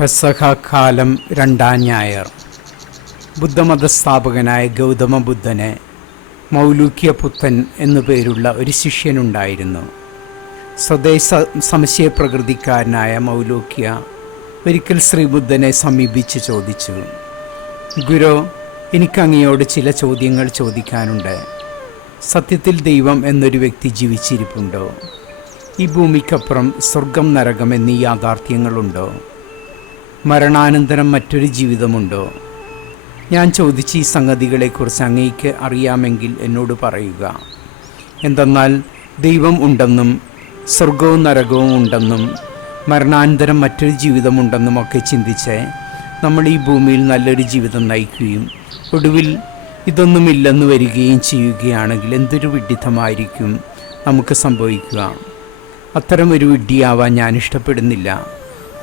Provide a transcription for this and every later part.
പെസഹ കാലം രണ്ടാം ഞായർ. ബുദ്ധമതസ്ഥാപകനായ ഗൗതമ ബുദ്ധന് മൗലൂക്യപുത്തൻ എന്നു പേരുള്ള ഒരു ശിഷ്യനുണ്ടായിരുന്നു. സ്വദേശ സംശയപ്രകൃതിക്കാരനായ മൗലൂക്യ ഒരിക്കൽ ശ്രീബുദ്ധനെ സമീപിച്ച് ചോദിച്ചു, ഗുരു, എനിക്കങ്ങയോട് ചില ചോദ്യങ്ങൾ ചോദിക്കാനുണ്ട്. സത്യത്തിൽ ദൈവം എന്നൊരു വ്യക്തി ജീവിച്ചിരിപ്പുണ്ടോ? ഈ ഭൂമിക്കപ്പുറം സ്വർഗം നരകം എന്നീ യാഥാർത്ഥ്യങ്ങളുണ്ടോ? മരണാനന്തരം മറ്റൊരു ജീവിതമുണ്ടോ? ഞാൻ ചോദിച്ച ഈ സംഗതികളെക്കുറിച്ച് അങ്ങേക്ക് അറിയാമെങ്കിൽ എന്നോട് പറയുക. എന്തെന്നാൽ ദൈവം ഉണ്ടെന്നും സ്വർഗവും നരകവും ഉണ്ടെന്നും മരണാനന്തരം മറ്റൊരു ജീവിതമുണ്ടെന്നും ഒക്കെ ചിന്തിച്ച് നമ്മൾ ഈ ഭൂമിയിൽ നല്ലൊരു ജീവിതം നയിക്കുകയും ഒടുവിൽ ഇതൊന്നുമില്ലെന്ന് വരികയും ചെയ്യുകയാണെങ്കിൽ എന്തൊരു വിഡ്ഢിത്തമായിരിക്കും നമുക്ക് സംഭവിക്കുക. അത്തരം ഒരു വിഡ്ഢിയാവാൻ ഞാൻ ഇഷ്ടപ്പെടുന്നില്ല.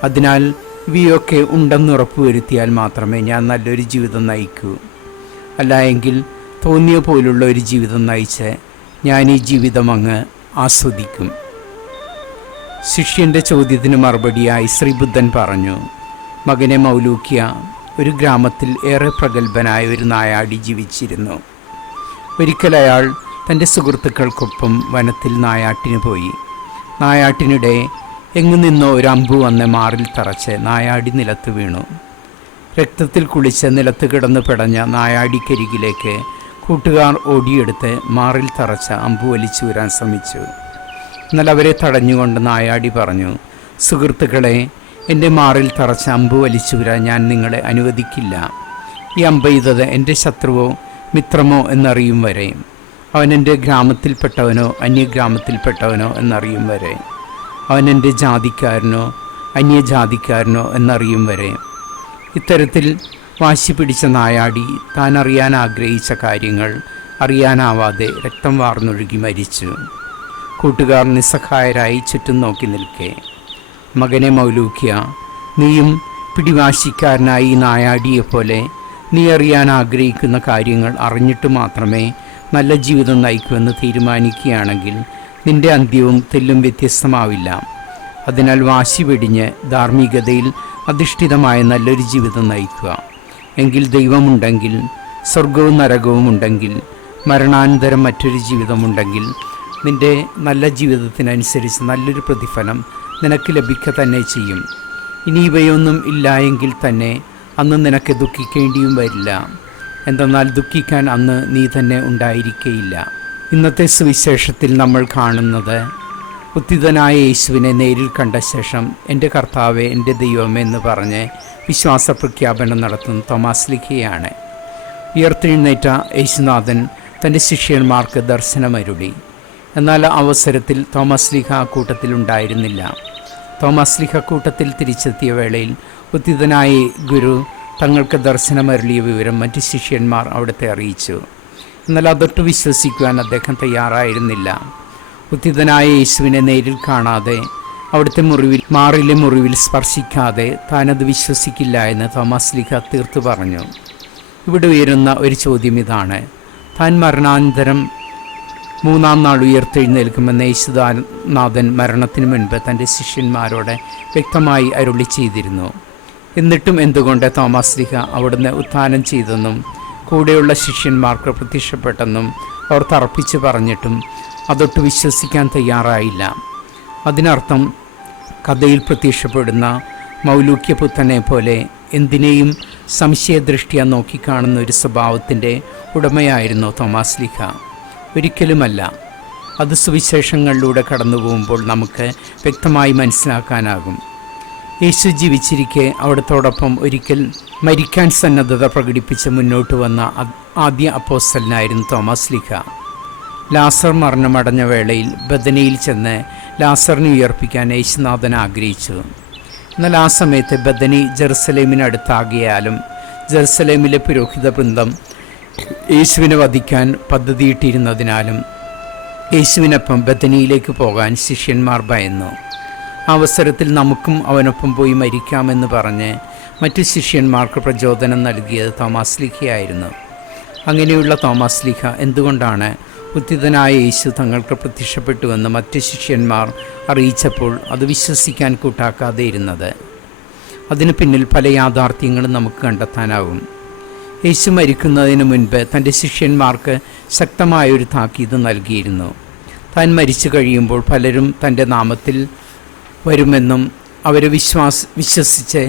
അതിനാൽ ഇവയൊക്കെ ഉണ്ടെന്ന് ഉറപ്പുവരുത്തിയാൽ മാത്രമേ ഞാൻ നല്ലൊരു ജീവിതം നയിക്കൂ. അല്ല എങ്കിൽ തോന്നിയ പോലുള്ള ഒരു ജീവിതം നയിച്ച് ഞാൻ ഈ ജീവിതം അങ്ങ് ആസ്വദിക്കും. ശിഷ്യൻ്റെ ചോദ്യത്തിന് മറുപടിയായി ശ്രീബുദ്ധൻ പറഞ്ഞു, മകനെ മൗലൂക്യ, ഒരു ഗ്രാമത്തിൽ ഏറെ പ്രഗത്ഭനായ ഒരു നായാടി ജീവിച്ചിരുന്നു. ഒരിക്കൽ അയാൾ തൻ്റെ സുഹൃത്തുക്കൾക്കൊപ്പം വനത്തിൽ നായാട്ടിന് പോയി. നായാട്ടിനിടെ എങ്ങു നിന്നോ ഒരു അമ്പു വന്ന് മാറിൽ തറച്ച് നായാടി നിലത്ത് വീണു. രക്തത്തിൽ കുളിച്ച് നിലത്ത് കിടന്ന് പിടഞ്ഞ നായാടിക്കരികിലേക്ക് കൂട്ടുകാർ ഓടിയെടുത്ത് മാറിൽ തറച്ച അമ്പു വലിച്ചൂരാൻ ശ്രമിച്ചു. എന്നാൽ അവരെ തടഞ്ഞുകൊണ്ട് നായാടി പറഞ്ഞു, സുഹൃത്തുക്കളെ, എൻ്റെ മാറിൽ തറച്ച അമ്പു വലിച്ചൂരാൻ ഞാൻ നിങ്ങളെ അനുവദിക്കില്ല. ഈ അമ്പെയ്തത് എൻ്റെ ശത്രുവോ മിത്രമോ എന്നറിയും വരെ, അവൻ എൻ്റെ ഗ്രാമത്തിൽപ്പെട്ടവനോ അന്യഗ്രാമത്തിൽപ്പെട്ടവനോ എന്നറിയും വരെ, അവൻ എൻ്റെ ജാതിക്കാരനോ അന്യജാതിക്കാരനോ എന്നറിയും വരെ. ഇത്തരത്തിൽ വാശി പിടിച്ച നായാടി താൻ അറിയാൻ ആഗ്രഹിച്ച കാര്യങ്ങൾ അറിയാനാവാതെ രക്തം വാർന്നൊഴുകി മരിച്ചു. കൂട്ടുകാർ നിസ്സഹായരായി ചുറ്റും നോക്കി നിൽക്കെ, മകനെ മൗലൂക്യ, നീയും പിടിവാശിക്കാരനായി നായാടിയെപ്പോലെ നീ അറിയാൻ ആഗ്രഹിക്കുന്ന കാര്യങ്ങൾ അറിഞ്ഞിട്ട് മാത്രമേ നല്ല ജീവിതം നയിക്കുമെന്ന് തീരുമാനിക്കുകയാണെങ്കിൽ നിന്റെ അന്ത്യവും തെല്ലും വ്യത്യസ്തമാവില്ല. അതിനാൽ വാശി വെടിഞ്ഞ് ധാർമ്മികതയിൽ അധിഷ്ഠിതമായ നല്ലൊരു ജീവിതം നയിക്കുക. എങ്കിൽ ദൈവമുണ്ടെങ്കിൽ, സ്വർഗവും നരകവും ഉണ്ടെങ്കിൽ, മരണാനന്തരം മറ്റൊരു ജീവിതമുണ്ടെങ്കിൽ നിന്റെ നല്ല ജീവിതത്തിനനുസരിച്ച് നല്ലൊരു പ്രതിഫലം നിനക്ക് ലഭിക്കുക തന്നെ ചെയ്യും. ഇനി ഇവയൊന്നും ഇല്ല എങ്കിൽ തന്നെ അന്ന് നിനക്ക് ദുഃഖിക്കേണ്ടിയും വരില്ല. എന്തെന്നാൽ ദുഃഖിക്കാൻ അന്ന് നീ തന്നെ ഉണ്ടായിരിക്കേയില്ല. ഇന്നത്തെ സുവിശേഷത്തിൽ നമ്മൾ കാണുന്നത് ഉത്ഥിതനായ യേശുവിനെ നേരിൽ കണ്ട ശേഷം എൻ്റെ കർത്താവേ, എൻ്റെ ദൈവമേ എന്ന് പറഞ്ഞ് വിശ്വാസ പ്രഖ്യാപനം നടത്തുന്ന തോമാശ്ലീഹയാണ്. ഉയർത്തെഴുന്നേറ്റ യേശുനാഥൻ തൻ്റെ ശിഷ്യന്മാർക്ക് ദർശനമരുളി. എന്നാൽ അവസരത്തിൽ തോമാശ്ലീഹ കൂട്ടത്തിലുണ്ടായിരുന്നില്ല. തോമാശ്ലീഹ കൂട്ടത്തിൽ തിരിച്ചെത്തിയ വേളയിൽ ഉത്ഥിതനായ ഗുരു തങ്ങൾക്ക് ദർശനമരുളിയ വിവരം മറ്റ് ശിഷ്യന്മാർ അവിടുത്തെ അറിയിച്ചു. എന്നാൽ അതൊട്ട് വിശ്വസിക്കുവാൻ അദ്ദേഹം തയ്യാറായിരുന്നില്ല. ഉത്ഥിതനായ യേശുവിനെ നേരിൽ കാണാതെ അവിടുത്തെ മാറിലെ മുറിവിൽ സ്പർശിക്കാതെ താനത് വിശ്വസിക്കില്ല എന്ന് തോമാശ്ലീഹ തീർത്തു പറഞ്ഞു. ഇവിടെ ഉയരുന്ന ഒരു ചോദ്യം ഇതാണ്: താൻ മരണാനന്തരം മൂന്നാം നാൾ ഉയർത്തെഴുന്നേൽക്കുമെന്ന് യേശുനാഥൻ മരണത്തിന് മുൻപ് തൻ്റെ ശിഷ്യന്മാരോട് വ്യക്തമായി അരുളി ചെയ്തിരുന്നു. എന്നിട്ടും എന്തുകൊണ്ട് തോമാശ്ലീഹ അവിടുന്ന് ഉത്ഥാനം ചെയ്തെന്നും കൂടെയുള്ള ശിഷ്യന്മാർക്ക് പ്രത്യക്ഷപ്പെട്ടെന്നും അവർ തറപ്പിച്ച് പറഞ്ഞിട്ടും അതൊട്ട് വിശ്വസിക്കാൻ തയ്യാറായില്ല? അതിനർത്ഥം കഥയിൽ പ്രത്യക്ഷപ്പെടുന്ന മൗലൂക്യപുത്തനെ പോലെ എന്തിനേയും സംശയദൃഷ്ടിയ നോക്കിക്കാണുന്ന ഒരു സ്വഭാവത്തിൻ്റെ ഉടമയായിരുന്നു തോമാശ്ലീഹ? ഒരിക്കലുമല്ല. അത് സുവിശേഷങ്ങളിലൂടെ കടന്നു പോകുമ്പോൾ നമുക്ക് വ്യക്തമായി മനസ്സിലാക്കാനാകും. യേശു ജീവിച്ചിരിക്കെ അവിടത്തോടൊപ്പം ഒരിക്കൽ മരിക്കാൻ സന്നദ്ധത പ്രകടിപ്പിച്ച് മുന്നോട്ട് വന്ന ആദ്യ അപ്പോസ്തലനായിരുന്നു തോമാശ്ലീഹ. ലാസർ മരണമടഞ്ഞ വേളയിൽ ബഥനിയിൽ ചെന്ന് ലാസറിനെ ഉയർപ്പിക്കാൻ യേശുനാഥൻ ആഗ്രഹിച്ചു. എന്നാൽ ആ സമയത്ത് ബഥനി ജെറുസലേമിനടുത്താകിയാലും ജെറുസലേമിലെ പുരോഹിത വൃന്ദം യേശുവിനെ വധിക്കാൻ പദ്ധതിയിട്ടിരുന്നതിനാലും യേശുവിനൊപ്പം ബഥനിയിലേക്ക് പോകാൻ ശിഷ്യന്മാർ ഭയന്നു. അവസരത്തിൽ നമുക്കും അവനൊപ്പം പോയി മരിക്കാമെന്ന് പറഞ്ഞ് മറ്റു ശിഷ്യന്മാർക്ക് പ്രചോദനം നൽകിയത് തോമാശ്ലീഹയായിരുന്നു. അങ്ങനെയുള്ള തോമാശ്ലീഹ എന്തുകൊണ്ടാണ് ഉത്ഥിതനായ യേശു തങ്ങൾക്ക് പ്രത്യക്ഷപ്പെട്ടുവെന്ന് മറ്റ് ശിഷ്യന്മാർ അറിയിച്ചപ്പോൾ അത് വിശ്വസിക്കാൻ കൂട്ടാക്കാതെ ഇരുന്നത്? അതിനു പിന്നിൽ പല യാഥാർത്ഥ്യങ്ങളും നമുക്ക് കണ്ടെത്താനാവും. യേശു മരിക്കുന്നതിന് മുൻപ് തൻ്റെ ശിഷ്യന്മാർക്ക് ശക്തമായൊരു താക്കീത് നൽകിയിരുന്നു. താൻ മരിച്ചു കഴിയുമ്പോൾ പലരും തൻ്റെ നാമത്തിൽ വരുമെന്നും അവരെ വിശ്വസിച്ച്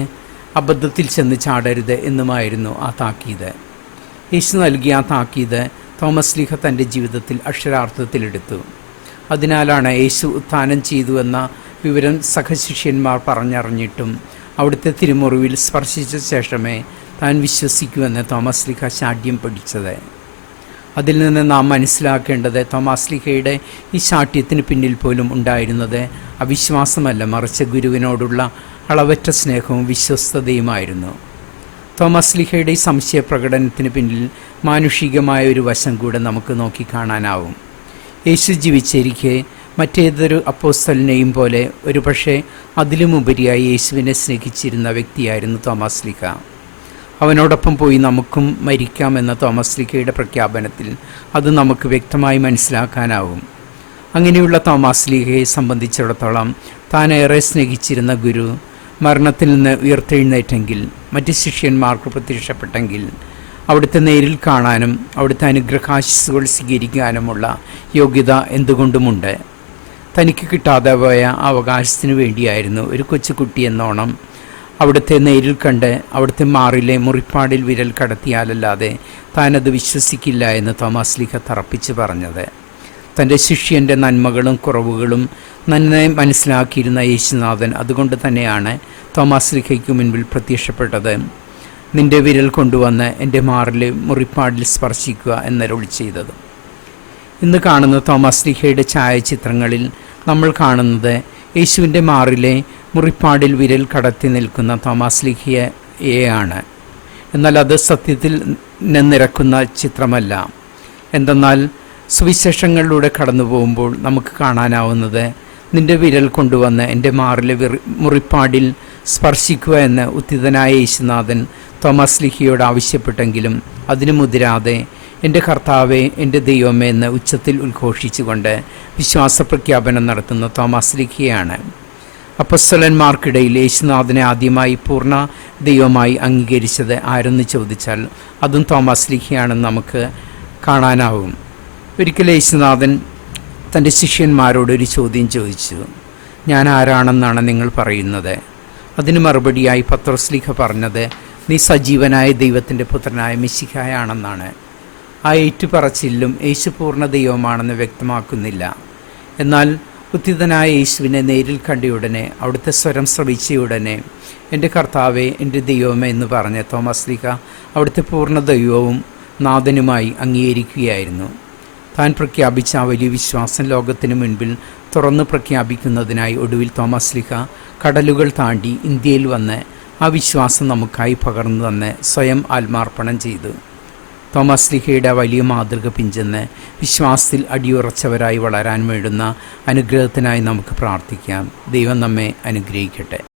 അബദ്ധത്തിൽ ചെന്ന് ചാടരുത് എന്നുമായിരുന്നു ആ താക്കീത്. യേശു നൽകിയ ആ താക്കീത് തോമസ് ലീഹ തൻ്റെ ജീവിതത്തിൽ അക്ഷരാർത്ഥത്തിലെടുത്തു. അതിനാലാണ് യേശു ഉത്ഥാനം ചെയ്തു എന്ന വിവരം സഹശിഷ്യന്മാർ പറഞ്ഞറിഞ്ഞിട്ടും അവിടുത്തെ തിരുമുറിവിൽ സ്പർശിച്ച ശേഷമേ താൻ വിശ്വസിക്കുമെന്ന് തോമസ് ലീഹ ശാഠ്യം പിടിച്ചത്. അതിൽ നിന്ന് നാം മനസ്സിലാക്കേണ്ടത് തോമസ് ലീഹയുടെ ഈ ശാഠ്യത്തിന് പിന്നിൽ പോലും ഉണ്ടായിരുന്നത് അവിശ്വാസമല്ല, മറിച്ച് ഗുരുവിനോടുള്ള അളവറ്റ സ്നേഹവും വിശ്വസ്തതയുമായിരുന്നു. തോമസ് ലീഹയുടെ ഈ സംശയ പ്രകടനത്തിന് പിന്നിൽ മാനുഷികമായ ഒരു വശം കൂടെ നമുക്ക് നോക്കിക്കാണാനാവും. യേശു ജീവിച്ചിരിക്കെ മറ്റേതൊരു അപ്പോസ്തലനെയും പോലെ ഒരുപക്ഷെ അതിലുമുപരിയായി യേശുവിനെ സ്നേഹിച്ചിരുന്ന വ്യക്തിയായിരുന്നു തോമസ് ലീഹ. അവനോടൊപ്പം പോയി നമുക്കും മരിക്കാമെന്ന തോമസ് ലീഹയുടെ പ്രഖ്യാപനത്തിൽ അത് നമുക്ക് വ്യക്തമായി മനസ്സിലാക്കാനാവും. അങ്ങനെയുള്ള തോമസ് ലീഹയെ സംബന്ധിച്ചിടത്തോളം താൻ ഏറെ സ്നേഹിച്ചിരുന്ന ഗുരു മരണത്തിൽ നിന്ന് ഉയർത്തെഴുന്നേറ്റെങ്കിൽ, മറ്റ് ശിഷ്യന്മാർക്ക് പ്രത്യക്ഷപ്പെട്ടെങ്കിൽ അവിടുത്തെ നേരിൽ കാണാനും അവിടുത്തെ അനുഗ്രഹാശിസ്സുകൾ സ്വീകരിക്കാനുമുള്ള യോഗ്യത എന്തുകൊണ്ടുമുണ്ട്. തനിക്ക് കിട്ടാതെ പോയ അവകാശത്തിനു വേണ്ടിയായിരുന്നു ഒരു കൊച്ചുകുട്ടി എന്നോണം അവിടുത്തെ നേരിൽ കണ്ട് അവിടുത്തെ മാറിലെ മുറിപ്പാടിൽ വിരൽ കടത്തിയാലല്ലാതെ താനത് വിശ്വസിക്കില്ല എന്ന് തോമസ് ലീഹ തറപ്പിച്ച് പറഞ്ഞത്. തൻ്റെ ശിഷ്യൻ്റെ നന്മകളും കുറവുകളും നന്നായി മനസ്സിലാക്കിയിരുന്ന യേശുനാഥൻ അതുകൊണ്ട് തന്നെയാണ് തോമസ് ലീഹയ്ക്ക് മുൻപിൽ പ്രത്യക്ഷപ്പെട്ടത്. നിന്റെ വിരൽ കൊണ്ടുവന്ന് എൻ്റെ മാറിലെ മുറിപ്പാടിൽ സ്പർശിക്കുക എന്നരുളി ചെയ്തത്. ഇന്ന് കാണുന്ന തോമസ് ലീഹയുടെ ഛായാചിത്രങ്ങളിൽ നമ്മൾ കാണുന്നത് യേശുവിൻ്റെ മാറിലെ മുറിപ്പാടിൽ വിരൽ കടത്തി നിൽക്കുന്ന തോമസ് ലീഹയെയാണ്. എന്നാൽ അത് സത്യത്തിൽ നിന്നിറക്കുന്ന ചിത്രമല്ല. എന്തെന്നാൽ സുവിശേഷങ്ങളിലൂടെ കടന്നു പോകുമ്പോൾ നമുക്ക് കാണാനാവുന്നത് നിന്റെ വിരൽ കൊണ്ടുവന്ന് എൻ്റെ മാറിലെ മുറിപ്പാടിൽ സ്പർശിക്കുക എന്ന് ഉത്തിതനായ യേശുനാഥൻ തോമസ് ലീഹയോട് ആവശ്യപ്പെട്ടെങ്കിലും അതിനു മുതിരാതെ എൻ്റെ കർത്താവേ, എൻ്റെ ദൈവമേ എന്ന് ഉച്ചത്തിൽ ഉദ്ഘോഷിച്ചുകൊണ്ട് വിശ്വാസപ്രഖ്യാപനം നടത്തുന്ന തോമസ് ലീഹയാണ്. അപ്പോസ്തലന്മാർക്കിടയിൽ യേശുനാഥനെ ആദ്യമായി പൂർണ്ണ ദൈവമായി അംഗീകരിച്ചത് ആരെന്ന് ചോദിച്ചാൽ അതും തോമസ് ലീഹയാണെന്ന് നമുക്ക് കാണാനാവും. ഒരിക്കൽ യേശുനാഥൻ തൻ്റെ ശിഷ്യന്മാരോടൊരു ചോദ്യം ചോദിച്ചു, ഞാൻ ആരാണെന്നാണ് നിങ്ങൾ പറയുന്നത്? അതിന് മറുപടിയായി പത്രോസ് ലീഹ പറഞ്ഞത്, നീ സജീവനായ ദൈവത്തിൻ്റെ പുത്രനായ മിശിഹായാണെന്നാണ്. ആ ഏറ്റുപറച്ചിലും യേശു പൂർണ്ണ ദൈവമാണെന്ന് വ്യക്തമാക്കുന്നില്ല. എന്നാൽ ഉത്തിതനായ യേശുവിനെ നേരിൽ കണ്ടയുടനെ, അവിടുത്തെ സ്വരം ശ്രവിച്ചയുടനെ എൻ്റെ കർത്താവേ, എൻ്റെ ദൈവമേ എന്ന് പറഞ്ഞ് തോമസ് ലീഹ അവിടുത്തെ പൂർണ്ണ ദൈവവും നാഥനുമായി അംഗീകരിക്കുകയായിരുന്നു. താൻ പ്രഖ്യാപിച്ച ആ വലിയ വിശ്വാസം ലോകത്തിന് മുൻപിൽ തുറന്നു പ്രഖ്യാപിക്കുന്നതിനായി ഒടുവിൽ തോമസ് ലീഹ കടലുകൾ താണ്ടി ഇന്ത്യയിൽ വന്ന് ആ വിശ്വാസം നമുക്കായി പകർന്നു തന്ന് സ്വയം ആത്മാർപ്പണം ചെയ്തു. തോമസ് ലീഹയുടെ വലിയ മാതൃക പിഞ്ചെന്ന് വിശ്വാസത്തിൽ അടിയുറച്ചവരായി വളരാൻ വേണ്ടുന്ന അനുഗ്രഹത്തിനായി നമുക്ക് പ്രാർത്ഥിക്കാം. ദൈവം നമ്മെ അനുഗ്രഹിക്കട്ടെ.